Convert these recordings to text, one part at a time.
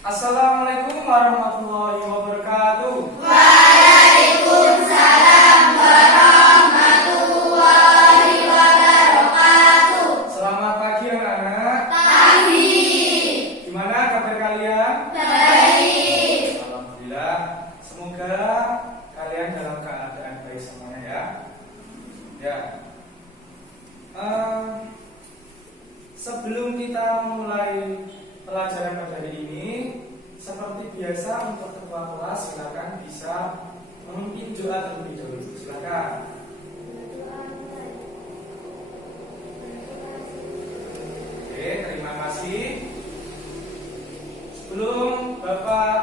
Assalamualaikum warahmatullahi wabarakatuh. Waalaikumsalam warahmatullahi wabarakatuh. Selamat pagi anak-anak. Pagi. Gimana kabar kalian? Baik. Alhamdulillah. Semoga kalian dalam keadaan baik semuanya ya. Ya. Sebelum kita mulai pelajaran pada hari ini, seperti biasa untuk ketua kelas silakan bisa memimpin doa terlebih dahulu. Silakan. Oke, terima kasih. Sebelum Bapak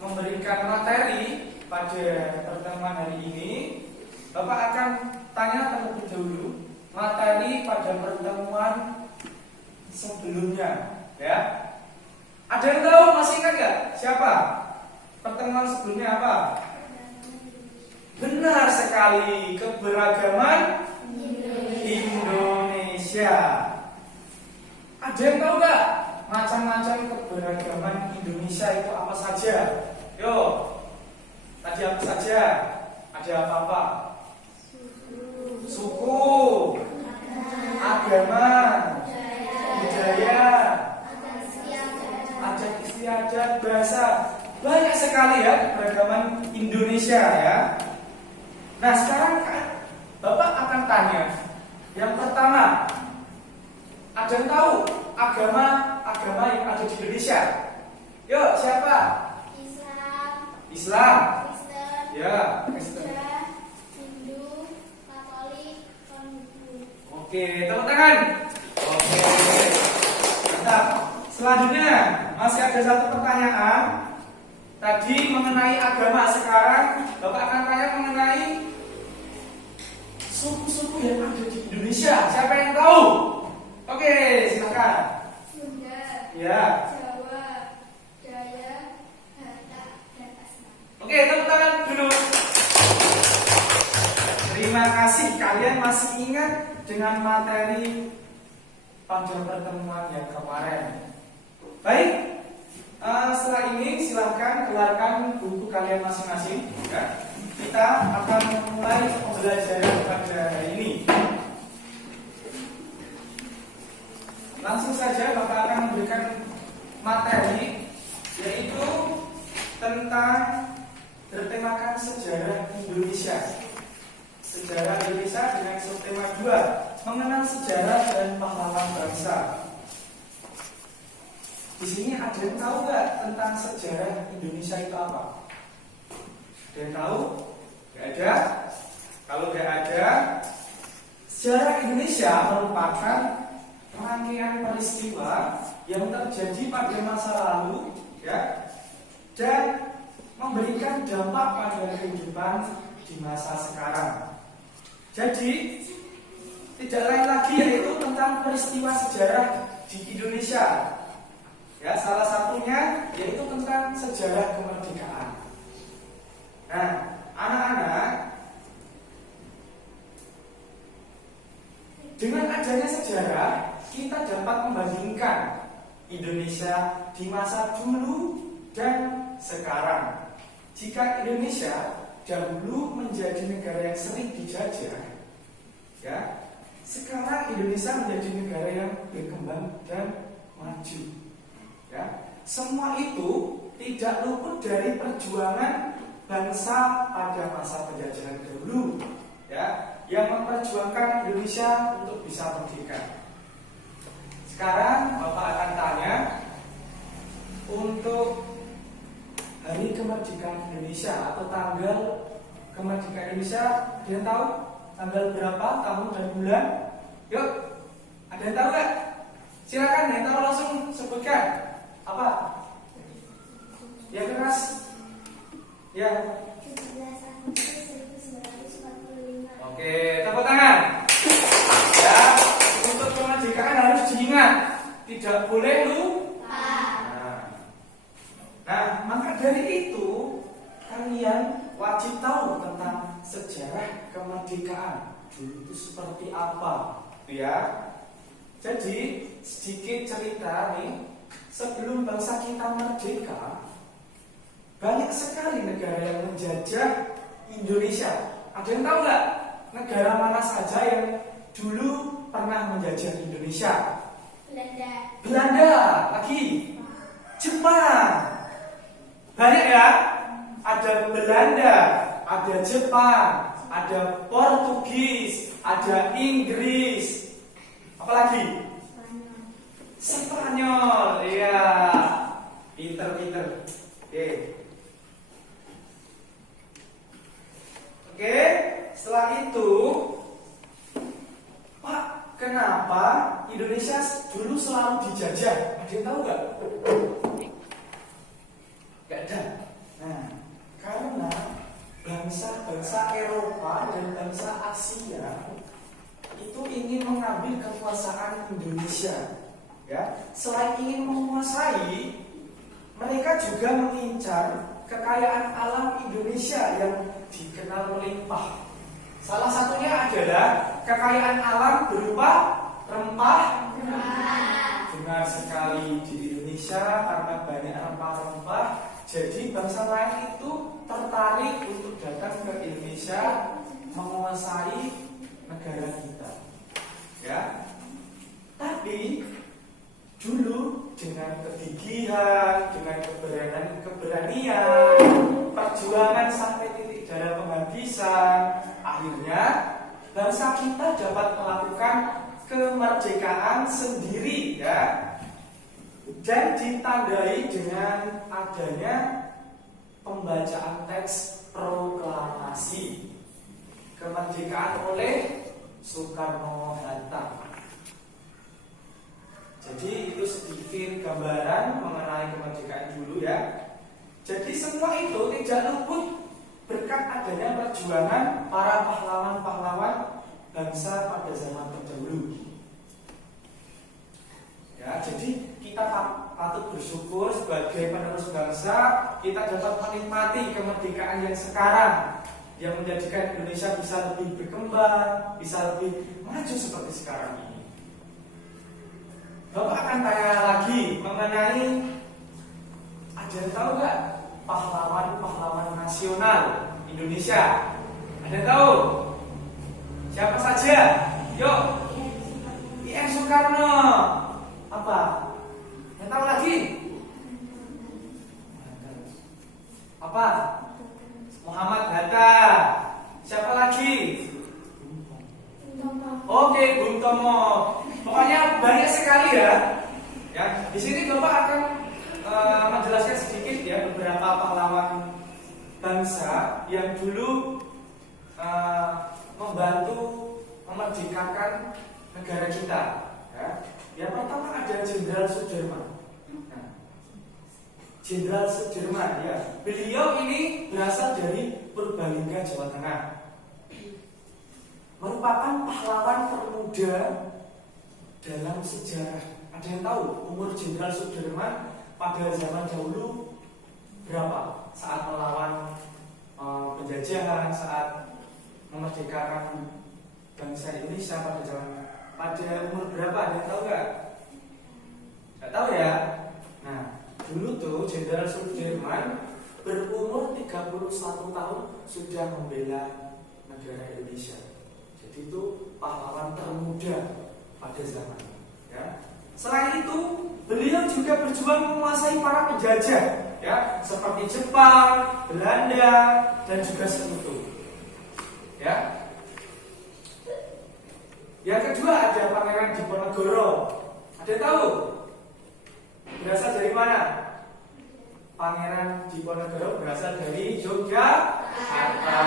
memberikan materi pada pertemuan hari ini, Bapak akan tanya terlebih dahulu materi pada pertemuan sebelumnya, ya. Ada yang tahu, masih ingat gak? Siapa? Pertemuan sebelumnya apa? Benar sekali, keberagaman Indonesia. Ada yang tahu gak? Macam-macam keberagaman Indonesia itu apa saja? Yo, tadi apa saja? Ada apa-apa? Suku, agama, budaya, adat istiadat, bahasa. Banyak sekali ya keberagaman Indonesia ya. Nah sekarang Bapak akan tanya. Yang pertama, ada yang tahu agama yang ada di Indonesia? Yuk, siapa? Islam. Kristen. Ya, Kristen. Hindu, Katolik, Konghucu. Oke, tepuk tangan. Oke. Mantap. Selanjutnya masih ada satu pertanyaan. Tadi mengenai agama, sekarang Bapak akan tanya mengenai suku-suku yang ada di Indonesia. Siapa yang tahu? Oke, silakan. Sunda, Ya. Jawa, Dayak, Batak, dan Asmat. Oke, tepuk tangan dulu. Terima kasih, kalian masih ingat dengan materi pada pertemuan yang kemarin. Baik, setelah ini silahkan keluarkan buku kalian masing-masing ya. Kita akan mulai pembelajaran pada hari ini. Langsung saja Bapak akan memberikan materi, yaitu tentang bertemakan sejarah Indonesia. Sejarah Indonesia dengan subtema 2, mengenal sejarah dan pahlawan bangsa. Di sini ada yang tahu nggak tentang sejarah Indonesia itu apa? Ada yang tahu? Gak ada? Kalau gak ada, sejarah Indonesia merupakan rangkaian peristiwa yang terjadi pada masa lalu, ya, dan memberikan dampak pada kehidupan di masa sekarang. Jadi tidak lain lagi yaitu tentang peristiwa sejarah di Indonesia. Ya, salah satunya yaitu tentang sejarah kemerdekaan. Nah, anak-anak, dengan adanya sejarah, kita dapat membandingkan Indonesia di masa dulu dan sekarang. Jika Indonesia dahulu menjadi negara yang sering dijajah, ya, sekarang Indonesia menjadi negara yang berkembang dan maju. Ya, semua itu tidak luput dari perjuangan bangsa pada masa penjajahan dahulu, ya, yang memperjuangkan Indonesia untuk bisa merdeka. Sekarang Bapak akan tanya untuk hari kemerdekaan Indonesia atau tanggal kemerdekaan Indonesia. Ada yang tahu tanggal berapa, tahun dan bulan? Yuk, ada yang tahu nggak? Silakan, yang tahu langsung sebutkan. Apa? Ya keras. Ya. 17 Agustus 1945. Oke, tepuk tangan. Ya, untuk kemerdekaan harus diingat, tidak boleh lupa. Nah, maka dari itu kalian wajib tahu tentang sejarah kemerdekaan dulu itu seperti apa, ya. Jadi sedikit cerita nih sebelum bangsa kita merdeka, banyak sekali negara yang menjajah Indonesia. Ada yang tahu nggak negara mana saja yang dulu pernah menjajah Indonesia? Belanda, lagi Jepang. Banyak ya. Ada Belanda, ada Jepang, ada Portugis, ada Inggris. Apalagi? Spanyol. Iya. Pinter-pinter. Oke, setelah itu, Pak, kenapa Indonesia dulu selalu dijajah? Ada yang tahu nggak? Nggak ada. Nah, karena bangsa-bangsa Eropa dan bangsa Asia itu ingin mengambil kekuasaan Indonesia. Ya, selain ingin menguasai, mereka juga mengincar kekayaan alam Indonesia yang dikenal melimpah. Salah satunya adalah kekayaan alam berupa rempah. Benar sekali, di Indonesia karena banyak rempah-rempah, jadi bangsa lain itu tertarik untuk datang ke Indonesia menguasai negara kita. Ya. Tapi dulu dengan kegigihan, dengan keberanian, perjuangan sampai titik darah penghabisan, akhirnya bangsa kita dapat melakukan kemerdekaan sendiri, ya. Dan ditandai dengan adanya pembacaan teks proklamasi kemerdekaan oleh Soekarno-Hatta. Jadi itu sedikit gambaran mengenai kemerdekaan dulu, ya. Jadi semua itu tidak luput berkat adanya perjuangan para pahlawan-pahlawan bangsa pada zaman terdahulu. Ya, jadi kita patut bersyukur sebagai penerus bangsa, kita dapat menikmati kemerdekaan yang sekarang, yang menjadikan Indonesia bisa lebih berkembang, bisa lebih maju seperti sekarang ini. Bapak akan tanya lagi mengenai, ada yang tahu nggak pahlawan-pahlawan nasional Indonesia? Ada yang tahu? Siapa saja? Yuk, I.M. Soekarno. Apa? Yang tahu lagi? Apa? Muhammad Hatta. Siapa lagi? Oke, Bung Tomo. Pokoknya banyak sekali, ya. Ya, di sini Bapak akan menjelaskan sedikit, ya, beberapa pahlawan bangsa yang dulu membantu memerdekakan negara kita. Ya. Yang pertama ada Jenderal Sudirman. Nah, Jenderal Sudirman, ya. Beliau ini berasal dari Purbalingga, Jawa Tengah. Merupakan pahlawan termuda dalam sejarah. Ada yang tahu umur Jenderal Sudirman pada zaman dahulu berapa? Saat melawan penjajahan, saat memerdekakan bangsa Indonesia pada zaman, pada umur berapa? Ada yang tahu nggak? Nggak tahu, ya. Nah, dulu tuh Jenderal Sudirman berumur 31 tahun sudah membela negara Indonesia. Jadi itu pahlawan termuda pada zaman, ya. Selain itu, beliau juga berjuang menguasai para penjajah, ya, seperti Jepang, Belanda, dan juga Sekutu, ya. Yang kedua ada Pangeran Diponegoro. Ada yang tahu? Berasal dari mana? Pangeran Diponegoro berasal dari Yogyakarta.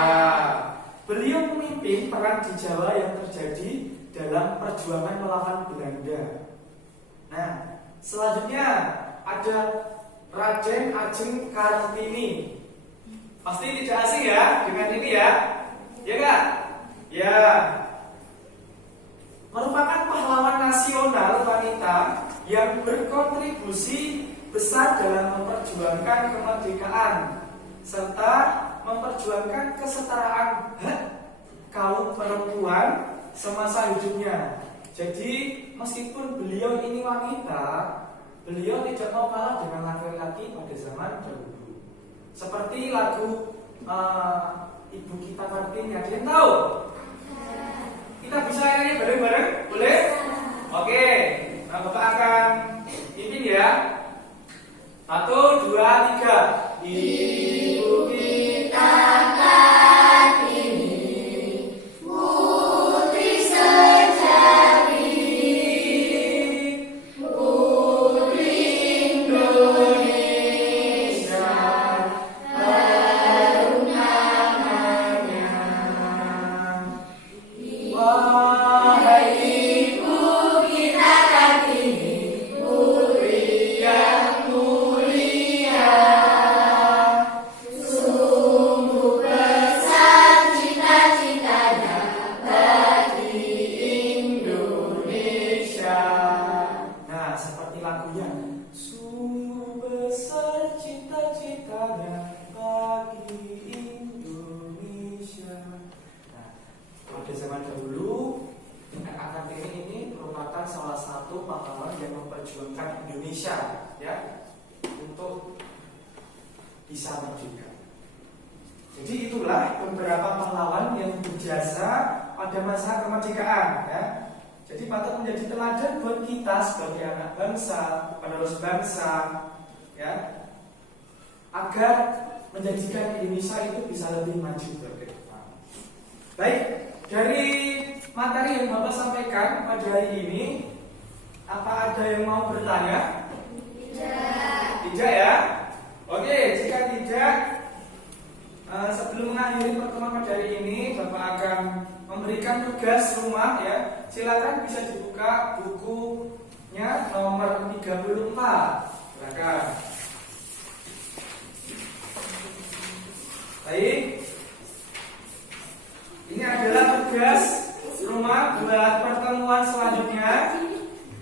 Beliau memimpin perang di Jawa yang terjadi dalam perjuangan melawan Belanda. Nah, selanjutnya ada Raden Ajeng Kartini. Pasti tidak asing, ya, dengan ini, ya. Ya nggak? Ya. Merupakan pahlawan nasional wanita yang berkontribusi besar dalam memperjuangkan kemerdekaan serta memperjuangkan kesetaraan hak kaum perempuan semasa hidupnya. Jadi meskipun beliau ini wanita, beliau tidak mau kalah dengan laki-laki pada zaman dahulu. Seperti lagu Ibu Kita Kartini, ada yang tahu? Kita bisa nyanyi bareng-bareng? Boleh? Oke, nah Bapak akan pimpin ya. 1, 2, 3. Ibu kita Kartini, putri sejati, putri Indonesia, harum namanya. Wahai Ibu kita Kartini, putri yang mulia, sungguh besar cita-citanya bagi Indonesia. Nah, seperti lagunya, sungguh besar cita-citanya bagi Indonesia. Nah, pada zaman dahulu, Kartini ini merupakan salah satu pahlawan yang memperjuangkan Indonesia, ya, untuk bisa merdeka. Jadi itulah beberapa pahlawan yang berjasa pada masa kemerdekaan, ya. Jadi patut menjadi teladan buat kita sebagai anak bangsa, penerus bangsa, ya, agar menjadikan Indonesia itu bisa lebih maju ke depan. Baik, dari materi yang Bapak sampaikan pada hari ini, apa ada yang mau bertanya? Tidak ya? Oke, jika tidak, sebelum mengakhiri pertemuan pada hari ini, Bapak akan memberikan tugas rumah, ya. Silakan bisa dibuka bukunya nomor 34. Silakan. Baik. Ini adalah tugas rumah buat pertemuan selanjutnya,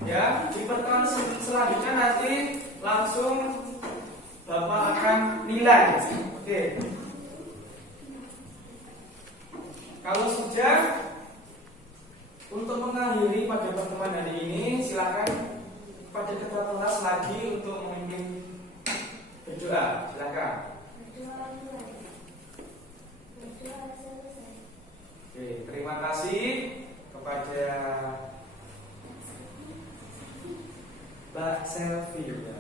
ya. Di pertemuan selanjutnya nanti langsung Bapak akan nilai. Oke. Kalau sudah, untuk mengakhiri pada pertemuan hari ini, silakan pada ketua kelas lagi untuk memimpin berdoa. Silakan. Oke, terima kasih kepada Mbak Selvi, ya.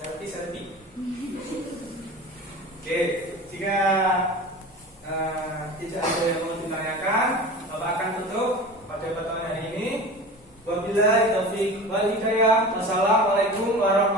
Selvi. Oke, jika tidak ada yang mau ditanyakan, Bapak akan tutup pada pertemuan hari ini. Wabillahi taufiq wal hidayah. Wassalamualaikum warahmatullahi wabarakatuh.